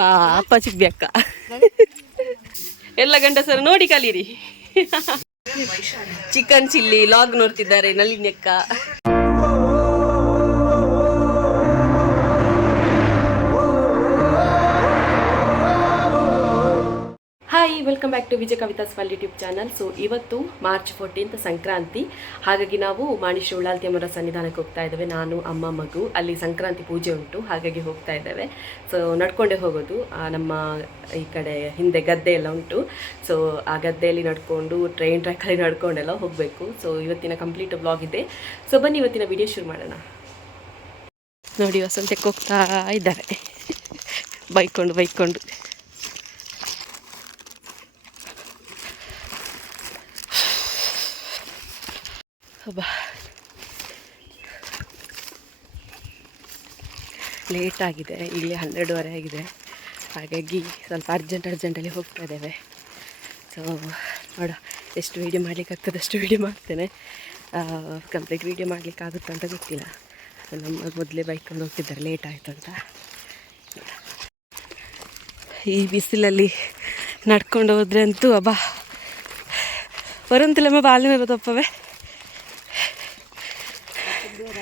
ಪಾಪ ಚಿಬ್ಬೇಕ ಎಲ್ಲ ಗಂಡಸರು ನೋಡಿ ಕಲೀರಿ. ಚಿಕನ್ ಚಿಲ್ಲಿ ಲಾಗ್ ನೋಡ್ತಿದ್ದಾರೆ ನಳಿನಿಯಕ್ಕ. Welcome back to Vijaya Kavitha ಸ್ವಾಲ್ YouTube channel so ಇವತ್ತು ಮಾರ್ಚ್ ಫೋರ್ಟೀನ್ತ್ ಸಂಕ್ರಾಂತಿ. ಹಾಗಾಗಿ ನಾವು ಮಾಣಿಶ್ರೀ ಉಳ್ಳಾಲ್ತಿಯಮ್ಮರ ಸನ್ನಿಧಾನಕ್ಕೆ ಹೋಗ್ತಾ ಇದ್ದೇವೆ. ನಾನು, ಅಮ್ಮ, ಮಗು. ಅಲ್ಲಿ ಸಂಕ್ರಾಂತಿ ಪೂಜೆ ಉಂಟು. ಹಾಗಾಗಿ ಹೋಗ್ತಾ ಇದ್ದೇವೆ. ಸೊ ನಡ್ಕೊಂಡೇ ಹೋಗೋದು. ನಮ್ಮ ಈ ಕಡೆ ಹಿಂದೆ ಗದ್ದೆ ಎಲ್ಲ ಉಂಟು. ಸೊ ಆ ಗದ್ದೆಯಲ್ಲಿ ನಡ್ಕೊಂಡು ಟ್ರೈನ್ ಟ್ರ್ಯಾಕಲ್ಲಿ ನಡ್ಕೊಂಡೆಲ್ಲ ಹೋಗಬೇಕು. ಸೊ ಇವತ್ತಿನ ಕಂಪ್ಲೀಟ್ ಬ್ಲಾಗ್ ಇದೆ. ಸೊ ಬನ್ನಿ, ಇವತ್ತಿನ ವಿಡಿಯೋ ಶುರು ಮಾಡೋಣ. ನೋಡಿ, ವಸಂತಕ್ಕೆ ಹೋಗ್ತಾ ಇದ್ದಾರೆ. ಬೈಕೊಂಡು ಬೈಕೊಂಡು. ಹಬ್ಬ. ಲೇಟ್ ಆಗಿದೆ, ಇಲ್ಲಿ ಹನ್ನೆರಡುವರೆ ಆಗಿದೆ. ಹಾಗಾಗಿ ಸ್ವಲ್ಪ ಅರ್ಜೆಂಟ್ ಅರ್ಜೆಂಟಲ್ಲಿ ಹೋಗ್ತಾ ಇದ್ದೇವೆ. ಸೊ ನೋಡ, ಎಷ್ಟು ವೀಡಿಯೋ ಮಾಡ್ಲಿಕ್ಕೆ ಆಗ್ತದೆ ಅಷ್ಟು ವೀಡಿಯೋ ಮಾಡ್ತೇನೆ. ಕಂಪ್ಲೀಟ್ ವೀಡಿಯೋ ಮಾಡಲಿಕ್ಕಾಗುತ್ತೆ ಅಂತ ಗೊತ್ತಿಲ್ಲ. ನಮ್ಮ ಮೊದಲೇ ಬೈಕೊಂಡು ಹೋಗ್ತಿದ್ದಾರೆ ಲೇಟ್ ಆಯಿತು ಅಂತ. ಈ ಬಿಸಿಲಲ್ಲಿ ನಡ್ಕೊಂಡು ಹೋದ್ರೆ ಅಂತೂ ಅಬ್ಬಾ. ಬರಂತಿಲ್ಲಮ್ಮ ಬಾಲ್ಯ ಮೇಲೆ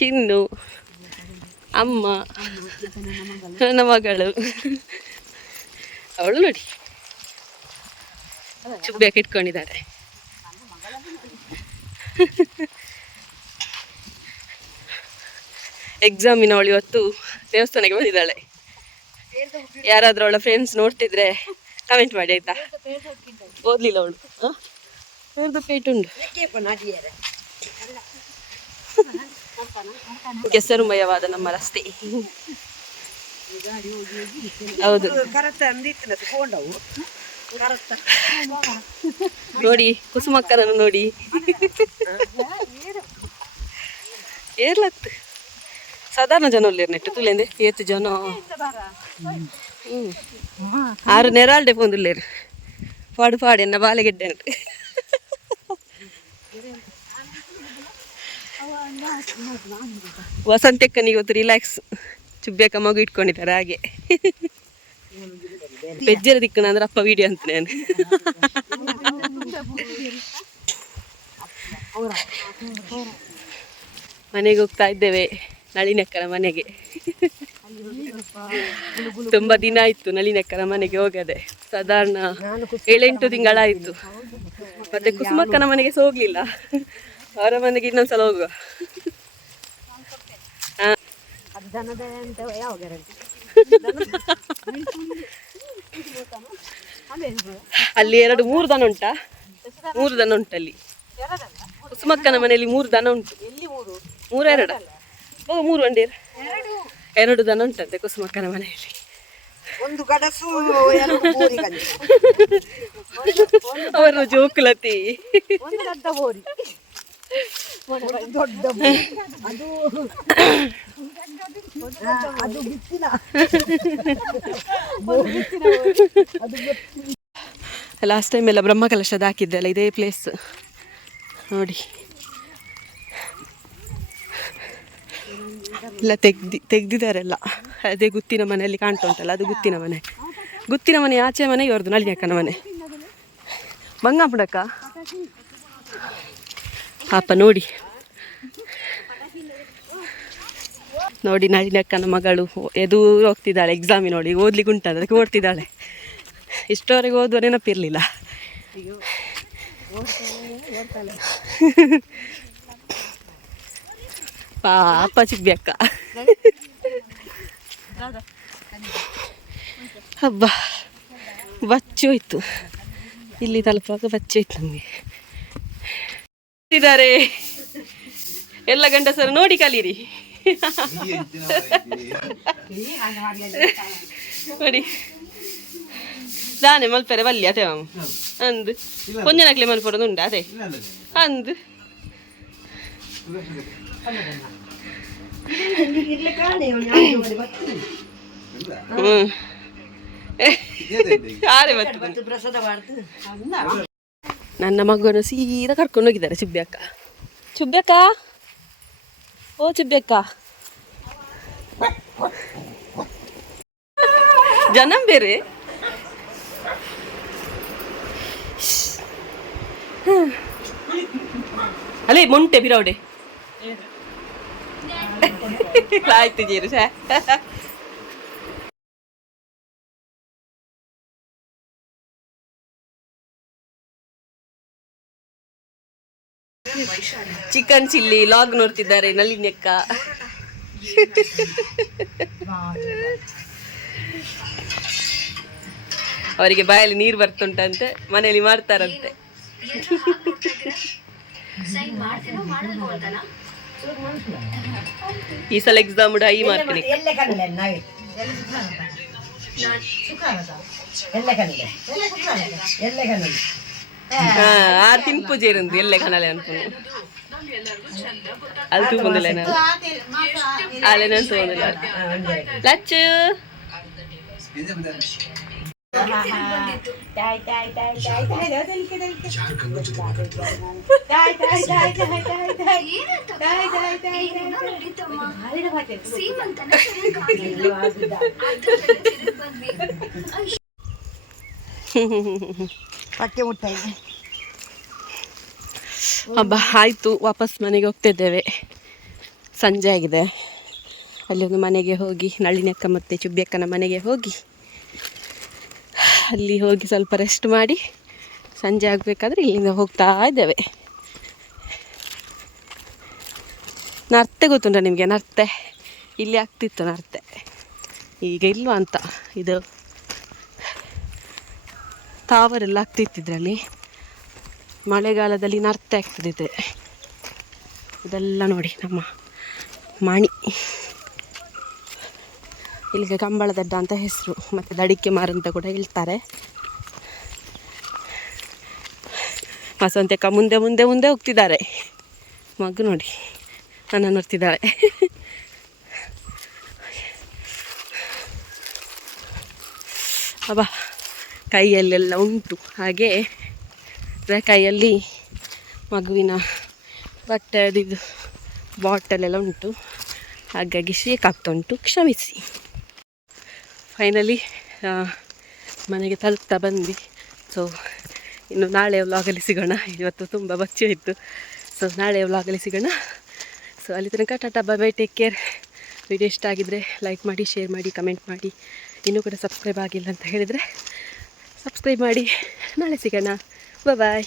ಚಿನ್ನು ಅಮ್ಮ, ನನ್ನ ಮಗಳು. ಅವಳು ನೋಡಿ. ಚುಬ್ಬ್ಯಾಕ್ ಇಟ್ಕೊಂಡಿದ್ದಾರೆ. ಎಕ್ಸಾಮಿನ ಅವಳು ಇವತ್ತು ದೇವಸ್ಥಾನಕ್ಕೆ ಬಂದಿದ್ದಾಳೆ. ಯಾರಾದ್ರೂ ಅವಳ ಫ್ರೆಂಡ್ಸ್ ನೋಡ್ತಿದ್ರೆ ಕಮೆಂಟ್ ಮಾಡಿ ಆಯ್ತಾ? ಓದ್ಲಿಲ್ಲ ಅವಳು. ಪೇಟ್ ಉಂಟು ಕೆಸರುಮಯವಾದ ನಮ್ಮ ರಸ್ತೆ. ಹೌದು. ನೋಡಿ ಕುಸುಮಕ್ಕನನ್ನು ನೋಡಿ. ಏರ್ಲತ್ತು ಸಾಧಾರಣ ಜನ ಉಳ್ಳೇರು ನೆಟ್ಟು ತುಲೆಂದೆ ಏತು ಜನ. ಆರು ನೆರಾಲ್ಡೆ ಪೋಂದುಲ್ಲೇರು ಪಾಡು ಪಾಡು ಎನ್ನ ಬಾಲೆಗೆಡ್ಡೆ ಉಂಟು ವಸಂತಕ್ಕನಿಗೆ ಇವತ್ತು ರಿಲ್ಯಾಕ್ಸ್ ಚುಬ್ಬೇಕ ಮಗು ಇಟ್ಕೊಂಡಿದ್ದಾರೆ ಹಾಗೆ. ಬೆಜ್ಜರ ದಿಕ್ಕನ ಅಂದ್ರೆ ಅಪ್ಪ ವಿಡಿಯೋ ಅಂತ ನಾನು. ಮನೆಗೆ ಹೋಗ್ತಾ ಇದ್ದೇವೆ ನಳಿನಕ್ಕರ ಮನೆಗೆ. ತುಂಬಾ ದಿನ ಆಯ್ತು ನಳಿನಕ್ಕನ ಮನೆಗೆ ಹೋಗದೆ. ಸಾಧಾರಣ ಏಳೆಂಟು ತಿಂಗಳಾಯ್ತು. ಮತ್ತೆ ಕುಸುಮಕ್ಕನ ಮನೆಗೆ ಹೋಗ್ಲಿಲ್ಲ ಅವರ ಮನೆಗೆ ಇನ್ನೊಂದ್ಸಲ ಹೋಗುವ. ಹಾ. ಅಲ್ಲಿ ಎರಡು ಮೂರು ದನ ಉಂಟಾ? ಮೂರು ದನ ಉಂಟಲ್ಲಿ ಕುಸುಮಕ್ಕನ ಮನೆಯಲ್ಲಿ ಮೂರು ದನ ಉಂಟು. ಮೂರು? ಎರಡು ಓ ಮೂರು ಅಂಡಿ ಎರಡು. ದನ ಉಂಟಂತೆ ಕುಸುಮಕ್ಕನ ಮನೆಯಲ್ಲಿ. ಒಂದು ಗಡಸು ಅವರ ಜೋಕುಲತಿ. ದೊಡ್ಡ. ಅದು ಅದು ಬಿತ್ತಿನ. ಲಾಸ್ಟ್ ಟೈಮ್ ಎಲ್ಲ ಬ್ರಹ್ಮಕಲಶದ ಹಾಕಿದ್ದೆ ಅಲ್ಲ ಇದೇ ಪ್ಲೇಸ್ ನೋಡಿ. ಎಲ್ಲ ತೆಗ್ದಿ ತೆಗ್ದಿದ್ದಾರೆಲ್ಲ ಅದೇ ಗುತ್ತಿನ ಮನೆಯಲ್ಲಿ ಕಾಣ್ತಾ ಉಂಟಲ್ಲ ಅದು ಗುತ್ತಿನ ಮನೆ. ಗುತ್ತಿನ ಮನೆ ಆಚೆ ಮನೆ ಇವ್ರದ್ದು ನಳಿನಕ್ಕನ ಮನೆ. ಬಂಗಾಪುಡಕ್ಕ ಪಾಪ ನೋಡಿ. ನೋಡಿ ನಳಿನಕ್ಕನ ಮಗಳು ಎದು ಹೋಗ್ತಿದ್ದಾಳೆ ಎಕ್ಸಾಮಿ ನೋಡಿ, ಓದ್ಲಿಕ್ಕೆ ಉಂಟು ಅದಕ್ಕೆ ಓಡ್ತಿದ್ದಾಳೆ ಇಷ್ಟವರೆಗೆ ಓದುವ ನೆನಪಿರಲಿಲ್ಲ. ಪಾಪ ಚಿಬ್ಬೇಕ ಹಬ್ಬ ಬಚ್ಚೋಯ್ತು ಇಲ್ಲಿ ತಲುಪುವಾಗ ಬಚ್ಚೋಯ್ತು ನಮಗೆ. ಇದ್ದಾರೆ ಎಲ್ಲ ಗಂಡಸರು ನೋಡಿ ಕಲೀರಿ. ನೋಡಿ. ದಾನೆ ಮಲ್ಪೆರೆ ಬಲ್ಲಿ ಅದೇ ಅಂದು. ಕೊಂಜನಕ್ಲೆ ಮಲ್ಪೊಡದು ಉಂಡ ಅದೇ. ಅಂದು. ಇರ್ಲಿ ಕಾಣೆ ಅವ್ನು ಯಾವ್ದು ಮಾಡಿ ಬರ್ತೀನಿ. ಹ್ಮ್. ಯಾರೇ ಬರ್ತದೆ ಮತ್ತು ಪ್ರಸಾದ ಮಾಡ್ತು. ನನ್ನ ಮಗನು ಸೀದಾ ಕರ್ಕೊಂಡು ಹೋಗಿದ್ದಾರೆ ಚುಬ್ಬಿ ಅಕ್ಕ. ಚುಬ್ಬಿ ಅಕ್ಕ? ಓ ಚುಬ್ಬಿ ಅಕ್ಕ. ಜನ ಬೇರೆ? ಅಲ್ಲೇ ಮೊಂಟೆ ಬಿರೌಡೆ ಆಯ್ತು ಜೀರು ಸಾ ಚಿಕನ್ ಚಿಲ್ಲಿ ಲಾಗ್ ನೋಡ್ತಿದ್ದಾರೆ ನಲಿನ್ಯಕ್ಕ ಅವರಿಗೆ ಬಾಯಲ್ಲಿ ನೀರು ಬರ್ತುಂಟಂತೆ ಮನೆಯಲ್ಲಿ ಮಾಡ್ತಾರಂತೆ. ಈ ಸಲ ಎಕ್ಸಾಮ್ ಐ ಮಾರ್ಕಿನಿ ಎಲ್ಲೆ ಕಣ್ಣೆ ಪೂಜೆ ಇರಂದು ಎಲ್ಲೇ ಕಣಲೆ ಅಂತ ಅದು ತೂಕೊಂದಿಲ್ಲ ನಾನು ಅಲ್ಲೇ ನಾನು ತಗೊಂಡಿಲ್ಲ. ಲಚ್ಚು. ಪಕ್ಕೆ ಮುಟ್ಟಾಯಿ ಹಬ್ಬ ಆಯಿತು, ವಾಪಸ್ ಮನೆಗೆ ಹೋಗ್ತಿದ್ದೇವೆ. ಸಂಜೆ ಆಗಿದೆ. ಅಲ್ಲಿ ಒಂದು ಮನೆಗೆ ಹೋಗಿ ನಳಿನಿ ಅಕ್ಕ ಮತ್ತು ಚುಬ್ಬಿಯಕ್ಕನ ಮನೆಗೆ ಹೋಗಿ, ಅಲ್ಲಿ ಹೋಗಿ ಸ್ವಲ್ಪ ರೆಸ್ಟ್ ಮಾಡಿ, ಸಂಜೆ ಆಗಬೇಕಾದ್ರೆ ಇಲ್ಲಿಂದ ಹೋಗ್ತಾ ಇದ್ದೇವೆ. ನರ್ತೆ ಗೊತ್ತುಂಟ ನಿಮಗೆ? ನರ್ತೆ. ಇಲ್ಲಿ ಆಗ್ತಿತ್ತು ನರ್ತೆ. ಈಗ ಇಲ್ವಾ ಅಂತ, ಇದು? ತಾವರೆಲ್ಲ ಆಗ್ತಿತ್ತಿದ್ರಲ್ಲಿ. ಮಳೆಗಾಲದಲ್ಲಿ ನರ್ತ ಆಗ್ತದಿದೆ. ಇದೆಲ್ಲ ನೋಡಿ ನಮ್ಮ ಮಣಿ. ಇಲ್ಲಿಗೆ ಕಂಬಳದಡ್ಡ ಅಂತ ಹೆಸರು, ಮತ್ತು ದಡಿಕೆ ಮಾರ ಅಂತ ಕೂಡ ಹೇಳ್ತಾರೆ. ವಸಂತಕ್ಕ ಮುಂದೆ ಮುಂದೆ ಮುಂದೆ ಹೋಗ್ತಿದ್ದಾರೆ. ಮಗು ನೋಡಿ ನನ್ನ ನೋಡ್ತಿದ್ದಾಳೆ ಅಬ್ಬ. ಕೈಯಲ್ಲೆಲ್ಲ ಉಂಟು. ಹಾಗೆ ಕೈಯಲ್ಲಿ ಮಗುವಿನ ಬಟ್ಟೆ ಅದಿದ್ದು ಬಾಟಲ್ ಎಲ್ಲ ಉಂಟು. ಹಾಗಾಗಿ ಶೇಕ್ ಆಗ್ತಾ ಉಂಟು ಕ್ಷಮಿಸಿ ಫೈನಲಿ ಮನೆಗೆ ತಲುಪ್ತಾ ಬಂದ್ವಿ. ಸೊ ಇನ್ನು ನಾಳೆ ವ್ಲಾಗಲ್ಲಿ ಸಿಗೋಣ. ಇವತ್ತು ತುಂಬ ಬಚ್ಚಿ ಇತ್ತು ಸೊ ನಾಳೆ ವ್ಲಾಗಲ್ಲಿ ಸಿಗೋಣ. ಸೊ ಅಲ್ಲಿ ತನಕ tata bye bye take care video ಇಷ್ಟ ಆಗಿದ್ದರೆ ಲೈಕ್ ಮಾಡಿ ಶೇರ್ ಮಾಡಿ ಕಮೆಂಟ್ ಮಾಡಿ. ಇನ್ನೂ ಕೂಡ ಸಬ್ಸ್ಕ್ರೈಬ್ ಆಗಿಲ್ಲ ಅಂತ ಹೇಳಿದರೆ ಸಬ್ಸ್ಕ್ರೈಬ್ ಮಾಡಿ. ನಾಳೆ ಸಿಗೋಣ. ಬಾಯ್